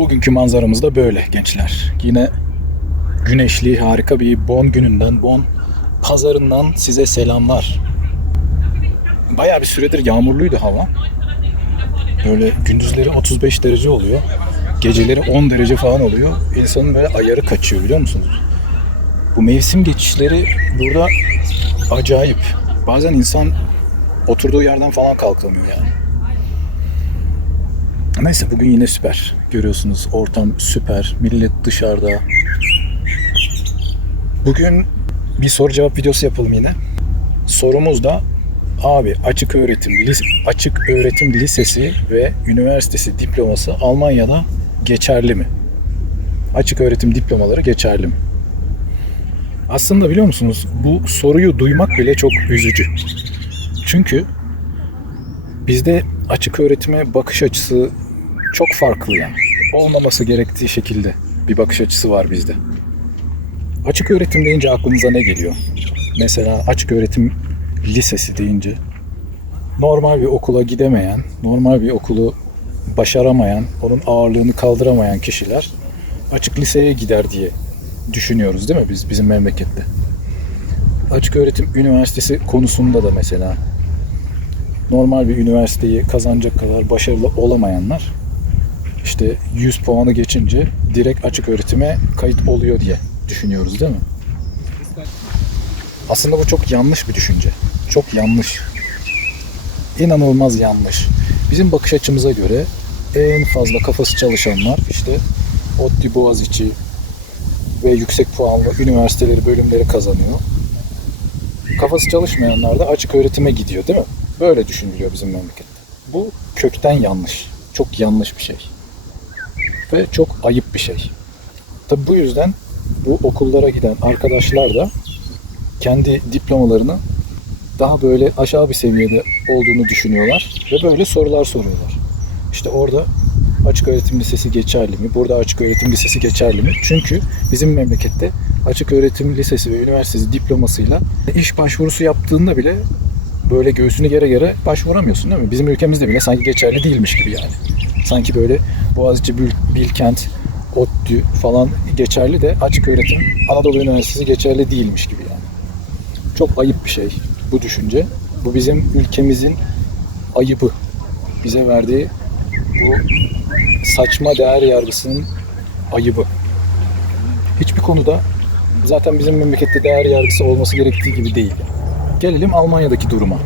Bugünkü manzaramız da böyle gençler. Yine güneşli harika bir Bon gününden, Bon pazarından size selamlar. Bayağı bir süredir yağmurluydu hava. Böyle gündüzleri 35 derece oluyor. Geceleri 10 derece falan oluyor. İnsanın böyle ayarı kaçıyor biliyor musunuz? Bu mevsim geçişleri burada acayip. Bazen insan oturduğu yerden falan kalkamıyor yani. Neyse bugün yine süper. Görüyorsunuz ortam süper. Millet dışarıda. Bugün bir soru cevap videosu yapalım yine. Sorumuz da abi açık öğretim lis- açık öğretim lisesi ve üniversitesi diploması Almanya'da geçerli mi? Açık öğretim diplomaları geçerli mi? Aslında biliyor musunuz bu soruyu duymak bile çok üzücü. Çünkü bizde açık öğretime bakış açısı çok farklı yani. Olmaması gerektiği şekilde bir bakış açısı var bizde. Açık öğretim deyince aklınıza ne geliyor? Mesela açık öğretim lisesi deyince normal bir okula gidemeyen, normal bir okulu başaramayan, onun ağırlığını kaldıramayan kişiler açık liseye gider diye düşünüyoruz değil mi biz bizim memlekette? Açık öğretim üniversitesi konusunda da mesela normal bir üniversiteyi kazanacak kadar başarılı olamayanlar işte 100 puanı geçince direkt açık öğretime kayıt oluyor diye düşünüyoruz değil mi? Aslında bu çok yanlış bir düşünce. Çok yanlış. İnanılmaz yanlış. Bizim bakış açımıza göre en fazla kafası çalışanlar işte ODTÜ Boğaziçi ve yüksek puanlı üniversiteleri bölümleri kazanıyor. Kafası çalışmayanlar da açık öğretime gidiyor değil mi? Böyle düşünülüyor bizim memlekette. Bu kökten yanlış. Çok yanlış bir şey. Ve çok ayıp bir şey. Tabi bu yüzden bu okullara giden arkadaşlar da kendi diplomalarını daha böyle aşağı bir seviyede olduğunu düşünüyorlar ve böyle sorular soruyorlar. İşte orada açık öğretim lisesi geçerli mi? Burada açık öğretim lisesi geçerli mi? Çünkü bizim memlekette açık öğretim lisesi ve üniversitesi diplomasıyla iş başvurusu yaptığında bile böyle göğsünü gere gere başvuramıyorsun değil mi? Bizim ülkemizde bile sanki geçerli değilmiş gibi yani. Sanki böyle Boğaziçi, Bil- Bilkent, ODTÜ falan geçerli de açık öğretim Anadolu Üniversitesi geçerli değilmiş gibi yani. Çok ayıp bir şey bu düşünce. Bu bizim ülkemizin ayıbı. Bize verdiği bu saçma değer yargısının ayıbı. Hiçbir konuda zaten bizim memlekette değer yargısı olması gerektiği gibi değil. Gelelim Almanya'daki duruma.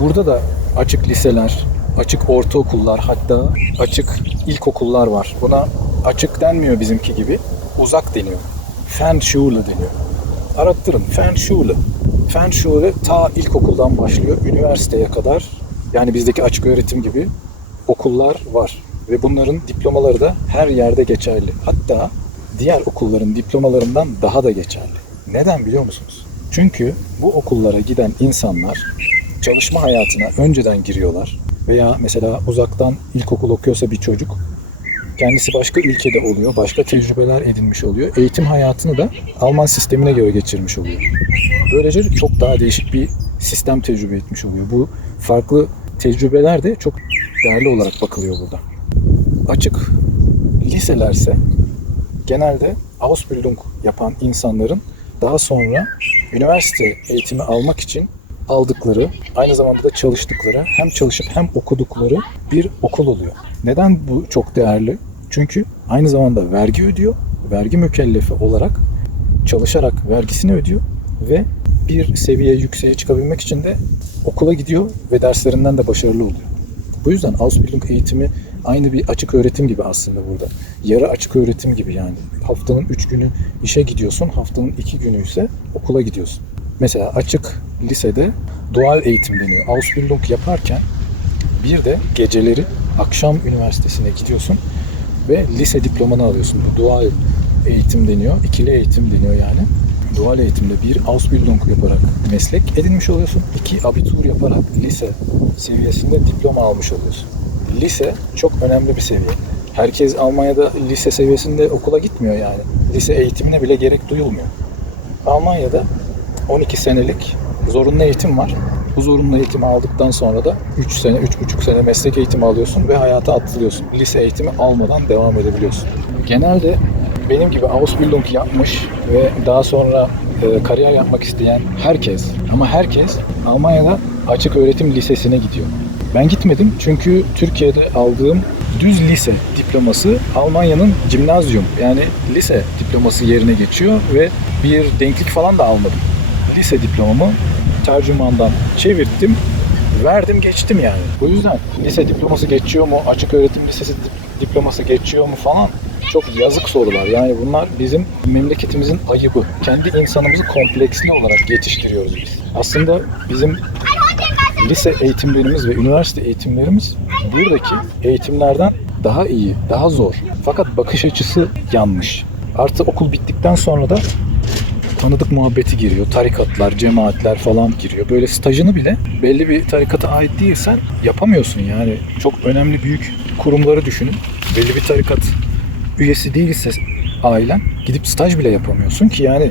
Burada da açık liseler, açık ortaokullar hatta açık ilkokullar var. Buna açık denmiyor bizimki gibi. Uzak deniyor. Fernschule deniyor. Arattırın. Fernschule. Fernschule ta ilkokuldan başlıyor. Üniversiteye kadar yani bizdeki açık öğretim gibi okullar var. Ve bunların diplomaları da her yerde geçerli. Hatta diğer okulların diplomalarından daha da geçerli. Neden biliyor musunuz? Çünkü bu okullara giden insanlar çalışma hayatına önceden giriyorlar. Veya mesela uzaktan ilkokul okuyorsa bir çocuk kendisi başka ülkede oluyor, başka tecrübeler edinmiş oluyor. Eğitim hayatını da Alman sistemine göre geçirmiş oluyor. Böylece çok daha değişik bir sistem tecrübe etmiş oluyor. Bu farklı tecrübeler de çok değerli olarak bakılıyor burada. Açık liselerse genelde Ausbildung yapan insanların daha sonra üniversite eğitimi almak için aldıkları, aynı zamanda da çalıştıkları, hem çalışıp hem okudukları bir okul oluyor. Neden bu çok değerli? Çünkü aynı zamanda vergi ödüyor, vergi mükellefi olarak çalışarak vergisini ödüyor ve bir seviye yükseğe çıkabilmek için de okula gidiyor ve derslerinden de başarılı oluyor. Bu yüzden Ausbildung eğitimi aynı bir açık öğretim gibi aslında burada. Yarı açık öğretim gibi yani. Haftanın 3 günü işe gidiyorsun, haftanın 2 günü ise okula gidiyorsun. Mesela açık lisede dual eğitim deniyor. Ausbildung yaparken bir de geceleri akşam üniversitesine gidiyorsun ve lise diplomanı alıyorsun. Bu dual eğitim deniyor. ikili eğitim deniyor yani. Dual eğitimde bir Ausbildung yaparak meslek edinmiş oluyorsun. iki abitur yaparak lise seviyesinde diploma almış oluyorsun. Lise çok önemli bir seviye. Herkes Almanya'da lise seviyesinde okula gitmiyor yani. Lise eğitimine bile gerek duyulmuyor. Almanya'da 12 senelik zorunlu eğitim var. Bu zorunlu eğitimi aldıktan sonra da 3 sene, 3,5 sene meslek eğitimi alıyorsun ve hayata atılıyorsun. Lise eğitimi almadan devam edebiliyorsun. Genelde benim gibi Ausbildung yapmış ve daha sonra e, kariyer yapmak isteyen herkes ama herkes Almanya'da açık öğretim lisesine gidiyor. Ben gitmedim çünkü Türkiye'de aldığım düz lise diploması Almanya'nın gimnazyum yani lise diploması yerine geçiyor ve bir denklik falan da almadım. Lise diplomamı tercümandan çevirttim, verdim geçtim yani. O yüzden lise diploması geçiyor mu, açık öğretim lisesi dip- diploması geçiyor mu falan çok yazık sorular. Yani bunlar bizim memleketimizin ayıbı. Kendi insanımızı kompleksli olarak yetiştiriyoruz biz. Aslında bizim lise eğitimlerimiz ve üniversite eğitimlerimiz buradaki eğitimlerden daha iyi, daha zor. Fakat bakış açısı yanlış. Artı okul bittikten sonra da tanıdık muhabbeti giriyor. Tarikatlar, cemaatler falan giriyor. Böyle stajını bile belli bir tarikata ait değilsen yapamıyorsun yani. Çok önemli büyük kurumları düşünün. Belli bir tarikat üyesi değilse ailen gidip staj bile yapamıyorsun ki yani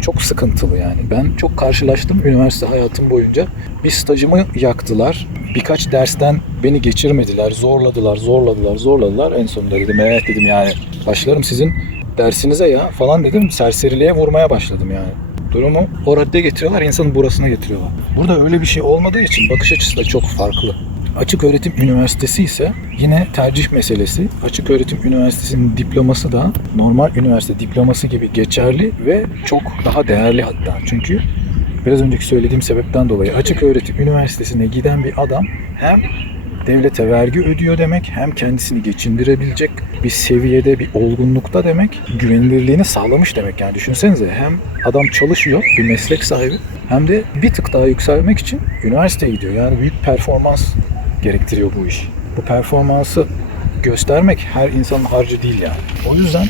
çok sıkıntılı yani. Ben çok karşılaştım üniversite hayatım boyunca. Bir stajımı yaktılar. Birkaç dersten beni geçirmediler. Zorladılar, zorladılar, zorladılar. En sonunda dedim evet dedim yani başlarım sizin dersinize ya falan dedim. Serseriliğe vurmaya başladım yani. Durumu o radde getiriyorlar, insanın burasına getiriyorlar. Burada öyle bir şey olmadığı için bakış açısı da çok farklı. Açık öğretim üniversitesi ise yine tercih meselesi. Açık öğretim üniversitesinin diploması da normal üniversite diploması gibi geçerli ve çok daha değerli hatta. Çünkü biraz önceki söylediğim sebepten dolayı açık öğretim üniversitesine giden bir adam hem devlete vergi ödüyor demek hem kendisini geçindirebilecek bir seviyede bir olgunlukta demek güvenilirliğini sağlamış demek yani düşünsenize hem adam çalışıyor bir meslek sahibi hem de bir tık daha yükselmek için üniversiteye gidiyor yani büyük performans gerektiriyor bu iş. Bu performansı göstermek her insanın harcı değil yani. O yüzden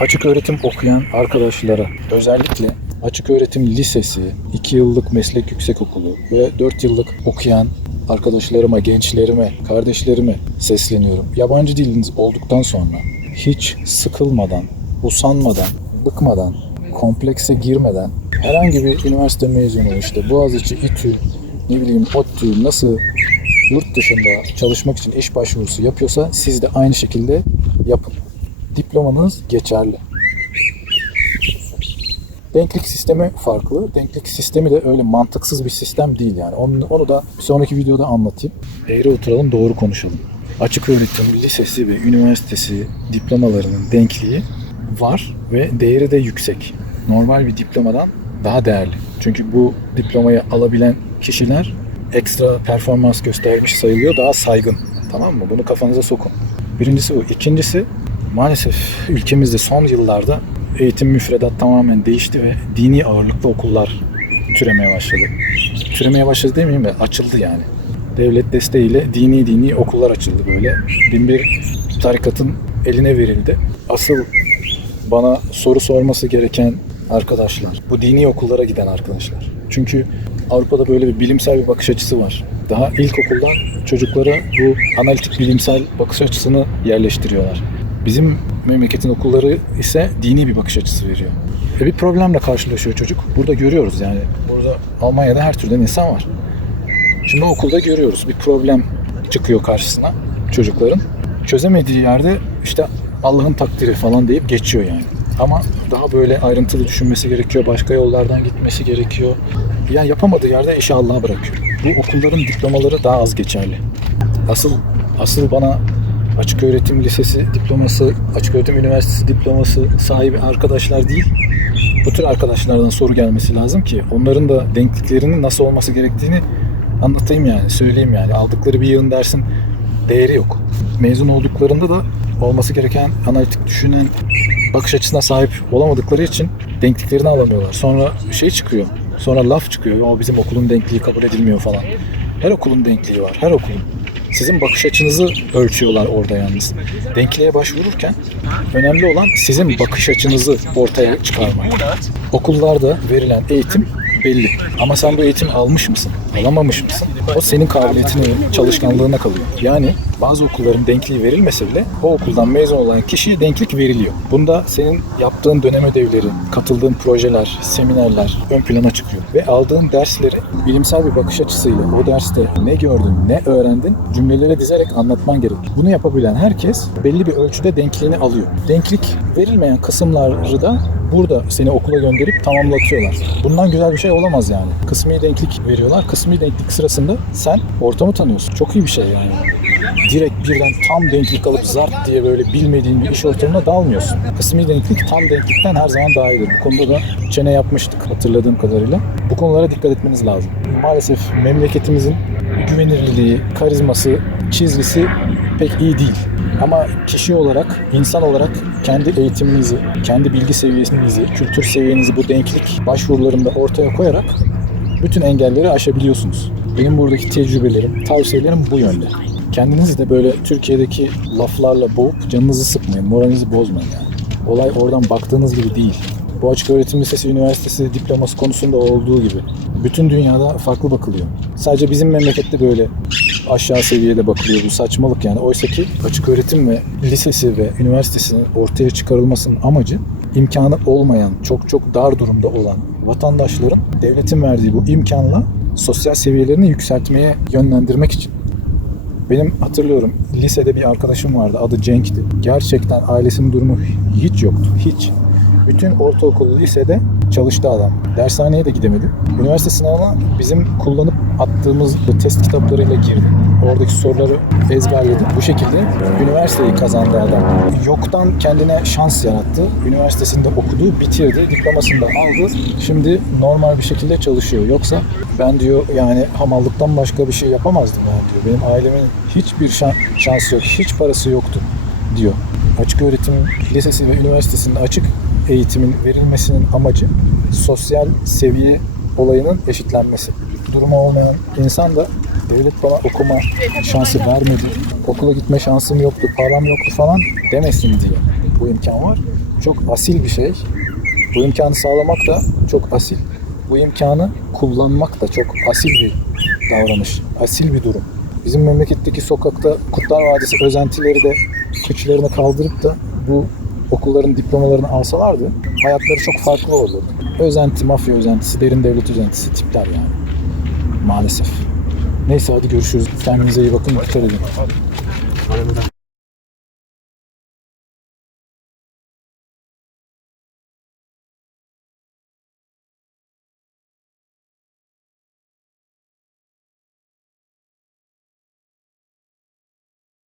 açık öğretim okuyan arkadaşlara özellikle açık öğretim lisesi, 2 yıllık meslek yüksekokulu ve 4 yıllık okuyan arkadaşlarıma, gençlerime, kardeşlerime sesleniyorum. Yabancı diliniz olduktan sonra hiç sıkılmadan, usanmadan, bıkmadan, komplekse girmeden herhangi bir üniversite mezunu işte Boğaziçi, İTÜ, ne bileyim ODTÜ nasıl yurt dışında çalışmak için iş başvurusu yapıyorsa siz de aynı şekilde yapın. Diplomanız geçerli. Denklik sistemi farklı. Denklik sistemi de öyle mantıksız bir sistem değil yani. Onu, onu da bir sonraki videoda anlatayım. Eğri oturalım, doğru konuşalım. Açık öğretim lisesi ve üniversitesi diplomalarının denkliği var ve değeri de yüksek. Normal bir diplomadan daha değerli. Çünkü bu diplomayı alabilen kişiler ekstra performans göstermiş sayılıyor. Daha saygın. Tamam mı? Bunu kafanıza sokun. Birincisi bu. İkincisi maalesef ülkemizde son yıllarda eğitim müfredat tamamen değişti ve dini ağırlıklı okullar türemeye başladı. Türemeye başladı demeyeyim de açıldı yani. Devlet desteğiyle dini dini okullar açıldı böyle. Bin bir tarikatın eline verildi. Asıl bana soru sorması gereken arkadaşlar. Bu dini okullara giden arkadaşlar. Çünkü Avrupa'da böyle bir bilimsel bir bakış açısı var. Daha ilkokuldan çocuklara bu analitik bilimsel bakış açısını yerleştiriyorlar. Bizim memleketin okulları ise dini bir bakış açısı veriyor. Ve bir problemle karşılaşıyor çocuk. Burada görüyoruz yani. Burada Almanya'da her türden insan var. Şimdi okulda görüyoruz bir problem çıkıyor karşısına çocukların. Çözemediği yerde işte Allah'ın takdiri falan deyip geçiyor yani. Ama daha böyle ayrıntılı düşünmesi gerekiyor. Başka yollardan gitmesi gerekiyor. Yani yapamadığı yerde işi Allah'a bırakıyor. Bu okulların diplomaları daha az geçerli. Asıl asıl bana açık öğretim lisesi diploması, açık öğretim üniversitesi diploması sahibi arkadaşlar değil. Bu tür arkadaşlardan soru gelmesi lazım ki onların da denkliklerinin nasıl olması gerektiğini anlatayım yani, söyleyeyim yani. Aldıkları bir yığın dersin değeri yok. Mezun olduklarında da olması gereken analitik düşünen bakış açısına sahip olamadıkları için denkliklerini alamıyorlar. Sonra şey çıkıyor. Sonra laf çıkıyor. O bizim okulun denkliği kabul edilmiyor falan. Her okulun denkliği var. Her okulun. Sizin bakış açınızı ölçüyorlar orada yalnız. Denkliğe başvururken önemli olan sizin bakış açınızı ortaya çıkarmak. Okullarda verilen eğitim belli. Ama sen bu eğitimi almış mısın? Alamamış mısın? O senin kabiliyetine, çalışkanlığına kalıyor. Yani bazı okulların denkliği verilmese bile o okuldan mezun olan kişiye denklik veriliyor. Bunda senin yaptığın dönem ödevleri, katıldığın projeler, seminerler ön plana çıkıyor. Ve aldığın dersleri bilimsel bir bakış açısıyla o derste ne gördün, ne öğrendin cümlelere dizerek anlatman gerek. Bunu yapabilen herkes belli bir ölçüde denkliğini alıyor. Denklik verilmeyen kısımları da burada seni okula gönderip tamamlatıyorlar. Bundan güzel bir şey olamaz yani. Kısmi denklik veriyorlar. Kısmi denklik sırasında sen ortamı tanıyorsun. Çok iyi bir şey yani. Direkt birden tam denklik alıp zart diye böyle bilmediğin bir iş ortamına dalmıyorsun. Kısmi denklik tam denklikten her zaman daha iyidir. Bu konuda da çene yapmıştık hatırladığım kadarıyla. Bu konulara dikkat etmeniz lazım. Maalesef memleketimizin güvenirliliği, karizması, çizgisi pek iyi değil. Ama kişi olarak, insan olarak kendi eğitiminizi, kendi bilgi seviyenizi, kültür seviyenizi bu denklik başvurularında ortaya koyarak bütün engelleri aşabiliyorsunuz. Benim buradaki tecrübelerim, tavsiyelerim bu yönde. Kendinizi de böyle Türkiye'deki laflarla boğup canınızı sıkmayın, moralinizi bozmayın yani. Olay oradan baktığınız gibi değil. Bu açık öğretim lisesi, üniversitesi diploması konusunda olduğu gibi. Bütün dünyada farklı bakılıyor. Sadece bizim memlekette böyle aşağı seviyede bakılıyor bu saçmalık yani. Oysa ki açık öğretim ve lisesi ve üniversitesinin ortaya çıkarılmasının amacı imkanı olmayan, çok çok dar durumda olan vatandaşların devletin verdiği bu imkanla sosyal seviyelerini yükseltmeye yönlendirmek için. Benim hatırlıyorum lisede bir arkadaşım vardı adı Cenk'ti. Gerçekten ailesinin durumu hiç yoktu. Hiç. Bütün ortaokul lisede çalıştı adam. Dershaneye de gidemedi. Üniversite sınavına bizim kullanıp attığımız bu test kitaplarıyla girdi. Oradaki soruları ezberledi. Bu şekilde üniversiteyi kazandı adam. Yoktan kendine şans yarattı. Üniversitesinde okudu, bitirdi, diplomasını da aldı. Şimdi normal bir şekilde çalışıyor. Yoksa ben diyor yani hamallıktan başka bir şey yapamazdım yani diyor. Benim ailemin hiçbir şan- şansı yok, hiç parası yoktu diyor. Açık öğretim lisesi ve üniversitesinin açık eğitimin verilmesinin amacı sosyal seviye olayının eşitlenmesi. Durumu olmayan insan da devlet bana okuma şansı vermedi, okula gitme şansım yoktu, param yoktu falan demesin diye. Bu imkan var. Çok asil bir şey. Bu imkanı sağlamak da çok asil. Bu imkanı kullanmak da çok asil bir davranış. Asil bir durum. Bizim memleketteki sokakta Kurtlar Vadisi özentileri de kıçlarını kaldırıp da bu okulların diplomalarını alsalardı hayatları çok farklı olurdu. Özenti, mafya özentisi, derin devlet özentisi tipler yani. Maalesef. Neyse hadi görüşürüz. Kendinize iyi bakın. Dikkat edin.